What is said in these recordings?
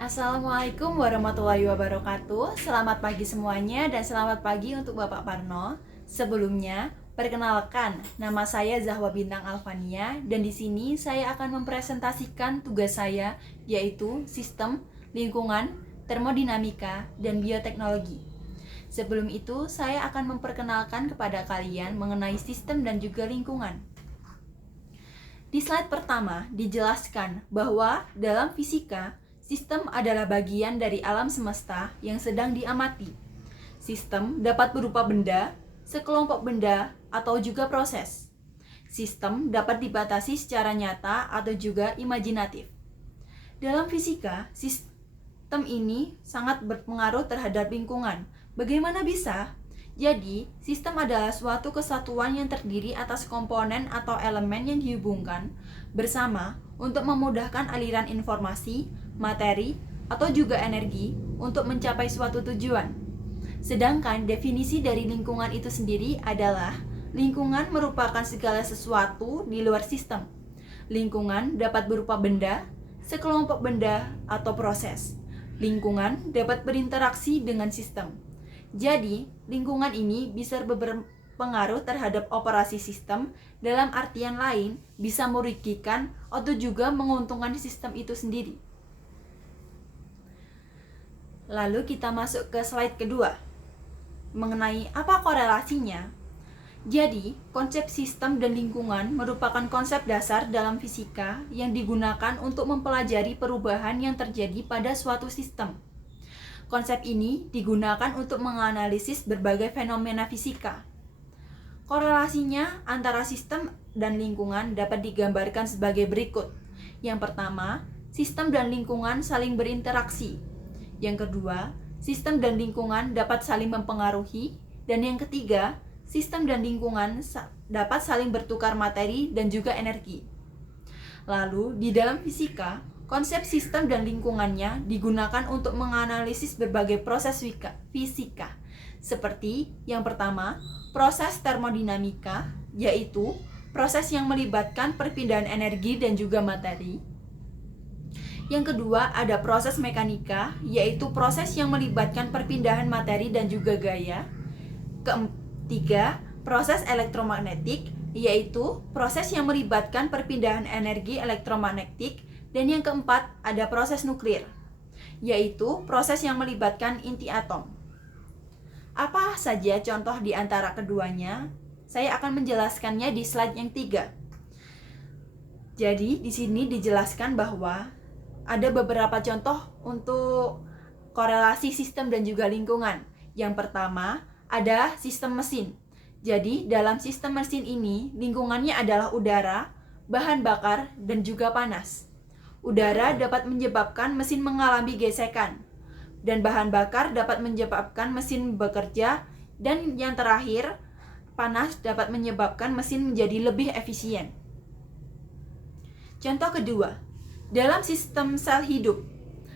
Assalamualaikum warahmatullahi wabarakatuh. Selamat pagi semuanya dan selamat pagi untuk Bapak Parno. Sebelumnya, perkenalkan, nama saya Zahwa Bintang Alfania dan di sini saya akan mempresentasikan tugas saya yaitu Sistem, Lingkungan, Termodinamika, dan Bioteknologi. Sebelum itu, saya akan memperkenalkan kepada kalian mengenai sistem dan juga lingkungan. Di slide pertama dijelaskan bahwa dalam fisika, sistem adalah bagian dari alam semesta yang sedang diamati. Sistem dapat berupa benda, sekelompok benda, atau juga proses. Sistem dapat dibatasi secara nyata atau juga imajinatif. Dalam fisika, sistem ini sangat berpengaruh terhadap lingkungan. Bagaimana bisa? Jadi, sistem adalah suatu kesatuan yang terdiri atas komponen atau elemen yang dihubungkan bersama untuk memudahkan aliran informasi, materi, atau juga energi untuk mencapai suatu tujuan. Sedangkan definisi dari lingkungan itu sendiri adalah lingkungan merupakan segala sesuatu di luar sistem. Lingkungan dapat berupa benda, sekelompok benda, atau proses. Lingkungan dapat berinteraksi dengan sistem. Jadi, lingkungan ini bisa berpengaruh terhadap operasi sistem, dalam artian lain bisa merugikan atau juga menguntungkan sistem itu sendiri. Lalu kita masuk ke slide kedua, mengenai apa korelasinya. Jadi, konsep sistem dan lingkungan merupakan konsep dasar dalam fisika yang digunakan untuk mempelajari perubahan yang terjadi pada suatu sistem. Konsep ini digunakan untuk menganalisis berbagai fenomena fisika. Korelasinya antara sistem dan lingkungan dapat digambarkan sebagai berikut. Yang pertama, sistem dan lingkungan saling berinteraksi. Yang kedua, sistem dan lingkungan dapat saling mempengaruhi. Dan yang ketiga, sistem dan lingkungan dapat saling bertukar materi dan juga energi. Lalu, di dalam fisika, konsep sistem dan lingkungannya digunakan untuk menganalisis berbagai proses fisika. Seperti yang pertama, proses termodinamika, yaitu proses yang melibatkan perpindahan energi dan juga materi. Yang kedua, ada proses mekanika, yaitu proses yang melibatkan perpindahan materi dan juga gaya. Ketiga, proses elektromagnetik, yaitu proses yang melibatkan perpindahan energi elektromagnetik. Dan yang keempat, ada proses nuklir, yaitu proses yang melibatkan inti atom. Apa saja contoh di antara keduanya? Saya akan menjelaskannya di slide yang 3. Jadi, di sini dijelaskan bahwa ada beberapa contoh untuk korelasi sistem dan juga lingkungan. Yang pertama, ada sistem mesin. Jadi, dalam sistem mesin ini, lingkungannya adalah udara, bahan bakar, dan juga panas. Udara dapat menyebabkan mesin mengalami gesekan, dan bahan bakar dapat menyebabkan mesin bekerja, dan yang terakhir, panas dapat menyebabkan mesin menjadi lebih efisien. Contoh kedua, dalam sistem sel hidup,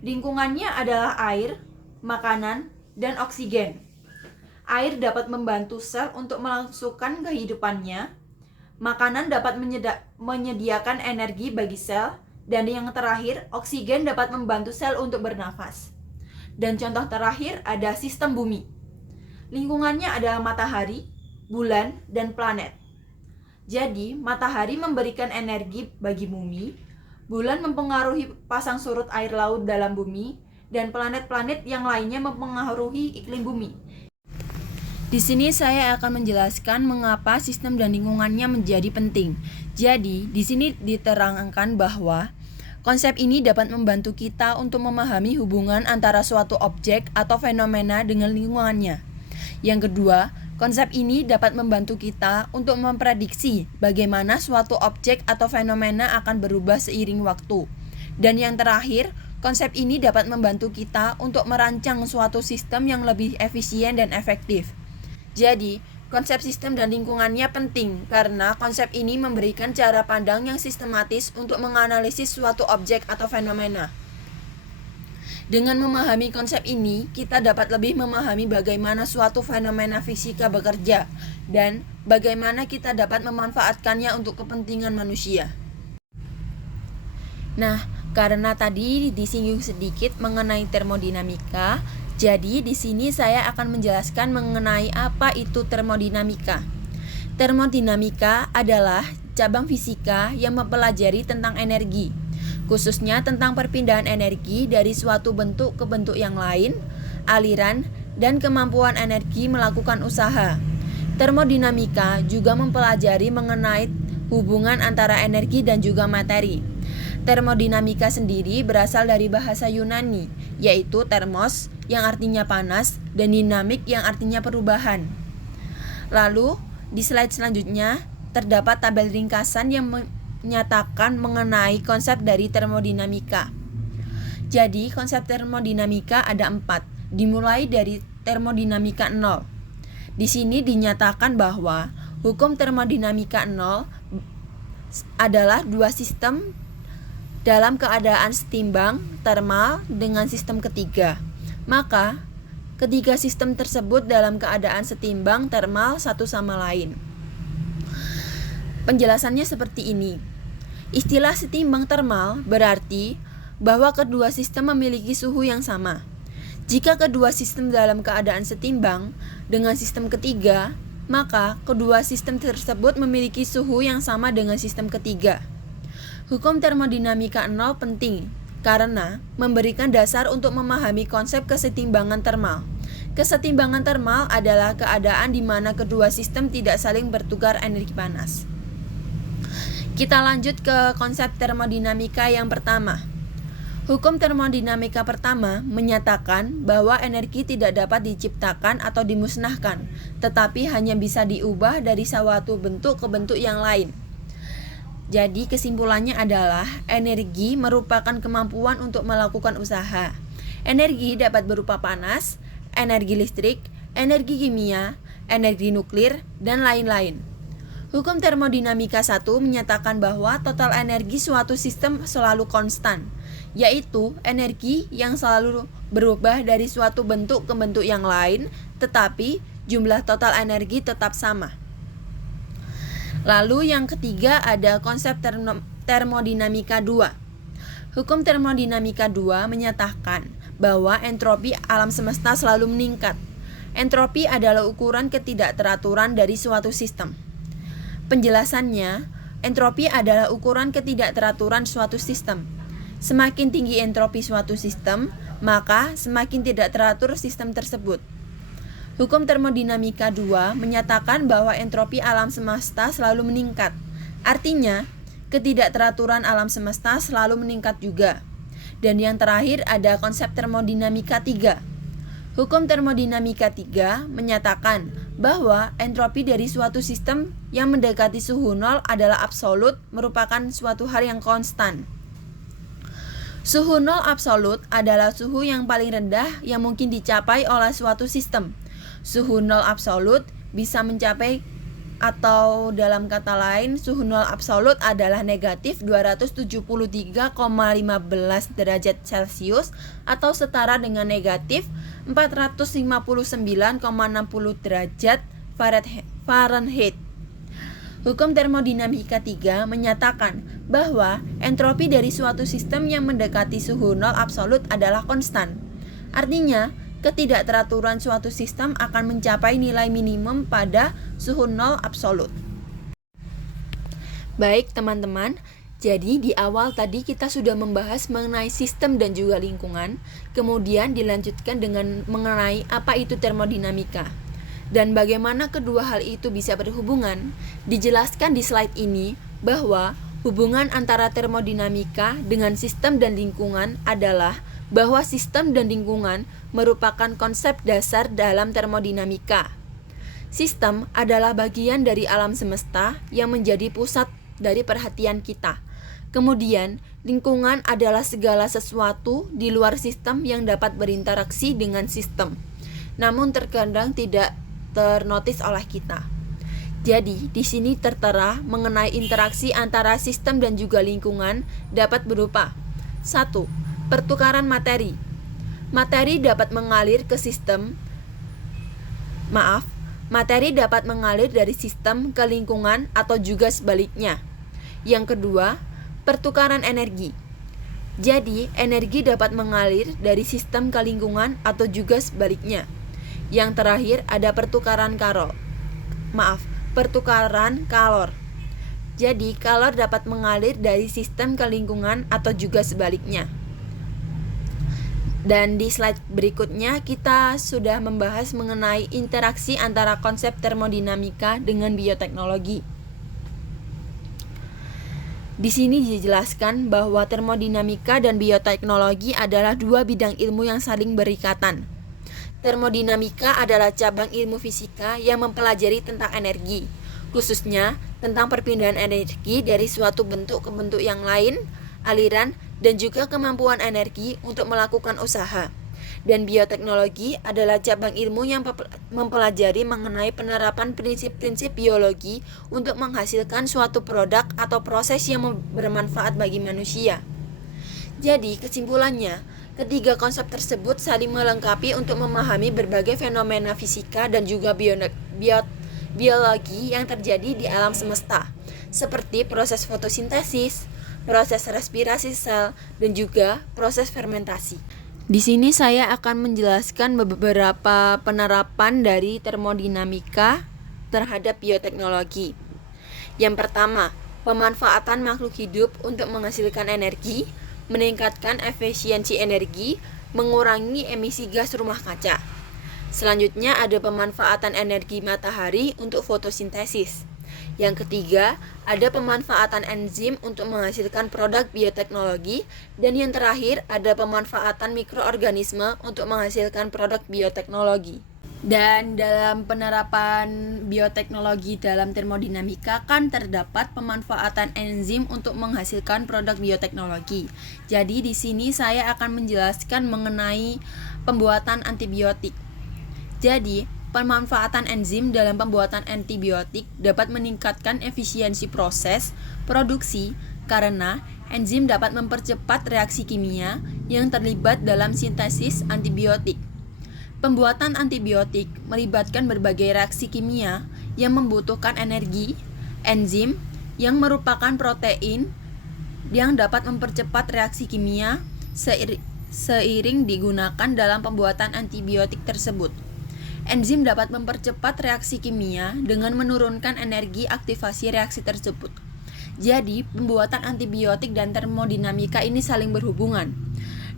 lingkungannya adalah air, makanan, dan oksigen. Air dapat membantu sel untuk melangsungkan kehidupannya, makanan dapat menyediakan energi bagi sel, dan yang terakhir, oksigen dapat membantu sel untuk bernafas. Dan contoh terakhir ada sistem bumi. Lingkungannya adalah matahari, bulan, dan planet. Jadi, matahari memberikan energi bagi bumi, bulan mempengaruhi pasang surut air laut dalam bumi, dan planet-planet yang lainnya mempengaruhi iklim bumi. Di sini saya akan menjelaskan mengapa sistem dan lingkungannya menjadi penting. Jadi, di sini diterangkan bahwa konsep ini dapat membantu kita untuk memahami hubungan antara suatu objek atau fenomena dengan lingkungannya. Yang kedua, konsep ini dapat membantu kita untuk memprediksi bagaimana suatu objek atau fenomena akan berubah seiring waktu. Dan yang terakhir, konsep ini dapat membantu kita untuk merancang suatu sistem yang lebih efisien dan efektif. Jadi, konsep sistem dan lingkungannya penting karena konsep ini memberikan cara pandang yang sistematis untuk menganalisis suatu objek atau fenomena. Dengan memahami konsep ini, kita dapat lebih memahami bagaimana suatu fenomena fisika bekerja dan bagaimana kita dapat memanfaatkannya untuk kepentingan manusia. Nah, Karena tadi disinggung sedikit mengenai termodinamika, jadi di sini saya akan menjelaskan mengenai apa itu termodinamika. Termodinamika adalah cabang fisika yang mempelajari tentang energi, khususnya tentang perpindahan energi dari suatu bentuk ke bentuk yang lain, aliran, dan kemampuan energi melakukan usaha. Termodinamika juga mempelajari mengenai hubungan antara energi dan juga materi. Termodinamika sendiri berasal dari bahasa Yunani, yaitu termos yang artinya panas dan dinamik yang artinya perubahan. Lalu, di slide selanjutnya terdapat tabel ringkasan yang menyatakan mengenai konsep dari termodinamika. Jadi, konsep termodinamika ada 4, dimulai dari termodinamika 0. Di sini dinyatakan bahwa hukum termodinamika 0 adalah dua sistem dalam keadaan setimbang termal dengan sistem ketiga. Maka, ketiga sistem tersebut dalam keadaan setimbang termal satu sama lain. Penjelasannya seperti ini. Istilah setimbang termal berarti bahwa kedua sistem memiliki suhu yang sama. Jika kedua sistem dalam keadaan setimbang dengan sistem ketiga, maka kedua sistem tersebut memiliki suhu yang sama dengan sistem ketiga. Hukum termodinamika 0 penting karena memberikan dasar untuk memahami konsep kesetimbangan termal. Kesetimbangan termal adalah keadaan di mana kedua sistem tidak saling bertukar energi panas. Kita lanjut ke konsep termodinamika yang pertama. Hukum termodinamika pertama menyatakan bahwa energi tidak dapat diciptakan atau dimusnahkan, tetapi hanya bisa diubah dari suatu bentuk ke bentuk yang lain. Jadi kesimpulannya adalah energi merupakan kemampuan untuk melakukan usaha. Energi dapat berupa panas, energi listrik, energi kimia, energi nuklir, dan lain-lain. Hukum termodinamika 1 menyatakan bahwa total energi suatu sistem selalu konstan, yaitu energi yang selalu berubah dari suatu bentuk ke bentuk yang lain, tetapi jumlah total energi tetap sama. Lalu yang ketiga ada konsep termodinamika 2. Hukum termodinamika 2 menyatakan bahwa entropi alam semesta selalu meningkat. Entropi adalah ukuran ketidakteraturan dari suatu sistem. Penjelasannya, entropi adalah ukuran ketidakteraturan suatu sistem. Semakin tinggi entropi suatu sistem, maka semakin tidak teratur sistem tersebut. Hukum termodinamika 2 menyatakan bahwa entropi alam semesta selalu meningkat. Artinya, ketidakteraturan alam semesta selalu meningkat juga. Dan yang terakhir ada konsep termodinamika 3. Hukum termodinamika 3 menyatakan bahwa entropi dari suatu sistem yang mendekati suhu nol adalah absolut, merupakan suatu hal yang konstan. Suhu nol absolut adalah suhu yang paling rendah yang mungkin dicapai oleh suatu sistem. Suhu nol absolut bisa mencapai, atau dalam kata lain, suhu nol absolut adalah negatif 273,15 derajat Celcius atau setara dengan negatif 459,60 derajat Fahrenheit. Hukum termodinamika 3 menyatakan bahwa entropi dari suatu sistem yang mendekati suhu nol absolut adalah konstan. Artinya, ketidakteraturan suatu sistem akan mencapai nilai minimum pada suhu nol absolut. Baik teman-teman, jadi di awal tadi kita sudah membahas mengenai sistem dan juga lingkungan, kemudian dilanjutkan dengan mengenai apa itu termodinamika. Dan bagaimana kedua hal itu bisa berhubungan, dijelaskan di slide ini bahwa hubungan antara termodinamika dengan sistem dan lingkungan adalah bahwa sistem dan lingkungan merupakan konsep dasar dalam termodinamika. Sistem adalah bagian dari alam semesta yang menjadi pusat dari perhatian kita. Kemudian, lingkungan adalah segala sesuatu di luar sistem yang dapat berinteraksi dengan sistem, namun terkadang tidak ternotis oleh kita. Jadi, di sini tertera mengenai interaksi antara sistem dan juga lingkungan dapat berupa 1. Pertukaran materi. Materi dapat mengalir ke sistem. Materi dapat mengalir dari sistem ke lingkungan atau juga sebaliknya. Yang kedua, pertukaran energi. Jadi, energi dapat mengalir dari sistem ke lingkungan atau juga sebaliknya. Yang terakhir ada pertukaran kalor. Jadi, kalor dapat mengalir dari sistem ke lingkungan atau juga sebaliknya. Dan di slide berikutnya kita sudah membahas mengenai interaksi antara konsep termodinamika dengan bioteknologi. Di sini dijelaskan bahwa termodinamika dan bioteknologi adalah dua bidang ilmu yang saling berikatan. Termodinamika adalah cabang ilmu fisika yang mempelajari tentang energi, khususnya tentang perpindahan energi dari suatu bentuk ke bentuk yang lain, aliran, dan juga kemampuan energi untuk melakukan usaha. Dan bioteknologi adalah cabang ilmu yang mempelajari mengenai penerapan prinsip-prinsip biologi untuk menghasilkan suatu produk atau proses yang bermanfaat bagi manusia. Jadi, kesimpulannya, ketiga konsep tersebut saling melengkapi untuk memahami berbagai fenomena fisika dan juga biologi yang terjadi di alam semesta, seperti proses fotosintesis, proses respirasi sel, dan juga proses fermentasi. Di sini saya akan menjelaskan beberapa penerapan dari termodinamika terhadap bioteknologi. Yang pertama, pemanfaatan makhluk hidup untuk menghasilkan energi, meningkatkan efisiensi energi, mengurangi emisi gas rumah kaca. Selanjutnya ada pemanfaatan energi matahari untuk fotosintesis. Yang ketiga, ada pemanfaatan enzim untuk menghasilkan produk bioteknologi. Dan yang terakhir, ada pemanfaatan mikroorganisme untuk menghasilkan produk bioteknologi. Dan dalam penerapan bioteknologi dalam termodinamika kan terdapat pemanfaatan enzim untuk menghasilkan produk bioteknologi. Jadi di sini saya akan menjelaskan mengenai pembuatan antibiotik. Jadi, pemanfaatan enzim dalam pembuatan antibiotik dapat meningkatkan efisiensi proses produksi karena enzim dapat mempercepat reaksi kimia yang terlibat dalam sintesis antibiotik. Pembuatan antibiotik melibatkan berbagai reaksi kimia yang membutuhkan energi. Enzim yang merupakan protein yang dapat mempercepat reaksi kimia seiring digunakan dalam pembuatan antibiotik tersebut. Enzim dapat mempercepat reaksi kimia dengan menurunkan energi aktivasi reaksi tersebut. Jadi, pembuatan antibiotik dan termodinamika ini saling berhubungan.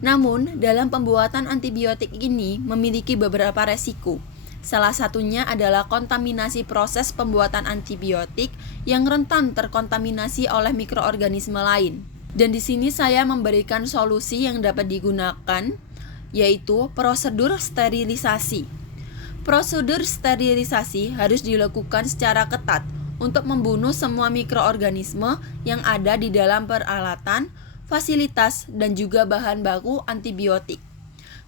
Namun, dalam pembuatan antibiotik ini memiliki beberapa resiko. Salah satunya adalah kontaminasi proses pembuatan antibiotik yang rentan terkontaminasi oleh mikroorganisme lain. Dan di sini saya memberikan solusi yang dapat digunakan, yaitu prosedur sterilisasi. Prosedur sterilisasi harus dilakukan secara ketat untuk membunuh semua mikroorganisme yang ada di dalam peralatan, fasilitas, dan juga bahan baku antibiotik.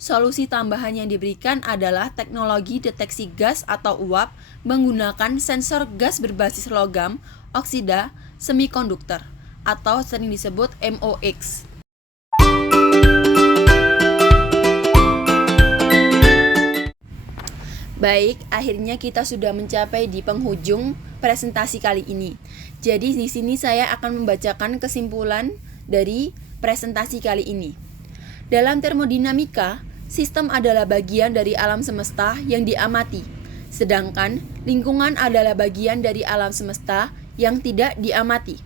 Solusi tambahan yang diberikan adalah teknologi deteksi gas atau uap menggunakan sensor gas berbasis logam, oksida, semikonduktor, atau sering disebut MOX. Baik, akhirnya kita sudah mencapai di penghujung presentasi kali ini. Jadi di sini saya akan membacakan kesimpulan dari presentasi kali ini. Dalam termodinamika, sistem adalah bagian dari alam semesta yang diamati, sedangkan lingkungan adalah bagian dari alam semesta yang tidak diamati.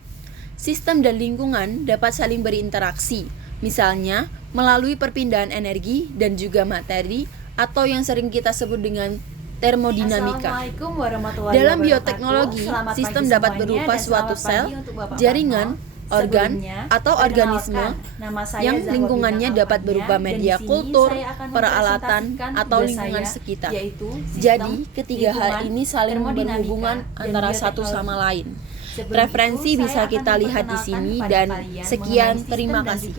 Sistem dan lingkungan dapat saling berinteraksi, misalnya melalui perpindahan energi dan juga materi, atau yang sering kita sebut dengan termodinamika. Dalam bioteknologi, sistem dapat berupa suatu sel, jaringan, organ, atau organisme yang lingkungannya dapat berupa media kultur, peralatan, atau lingkungan sekitar. Jadi, ketiga hal ini saling berhubungan antara satu sama lain. Referensi bisa kita lihat di sini dan sekian, terima kasih.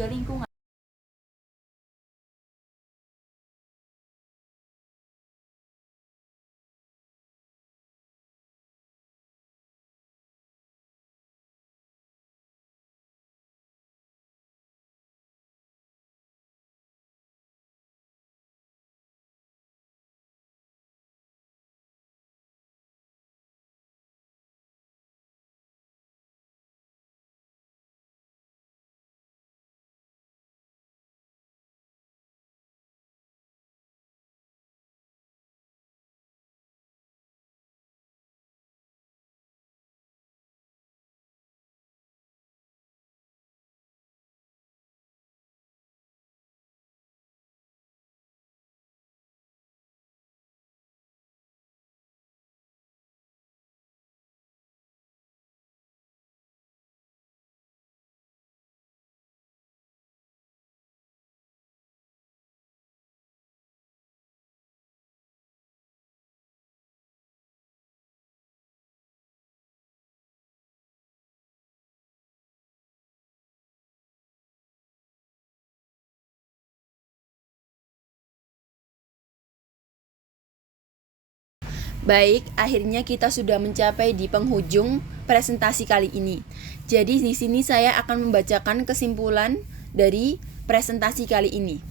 Baik, akhirnya kita sudah mencapai di penghujung presentasi kali ini. Jadi di sini saya akan membacakan kesimpulan dari presentasi kali ini.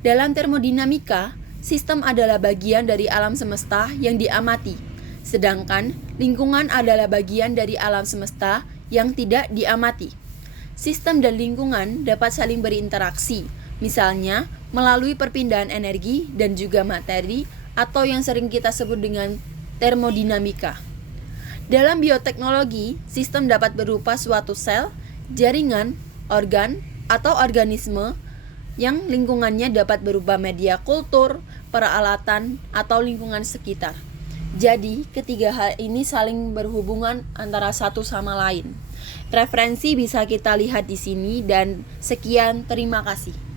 Dalam termodinamika, sistem adalah bagian dari alam semesta yang diamati, sedangkan lingkungan adalah bagian dari alam semesta yang tidak diamati. Sistem dan lingkungan dapat saling berinteraksi, misalnya melalui perpindahan energi dan juga materi atau yang sering kita sebut dengan termodinamika. Dalam bioteknologi, sistem dapat berupa suatu sel, jaringan, organ, atau organisme yang lingkungannya dapat berupa media kultur, peralatan, atau lingkungan sekitar. Jadi, ketiga hal ini saling berhubungan antara satu sama lain. Referensi bisa kita lihat di sini dan sekian, terima kasih.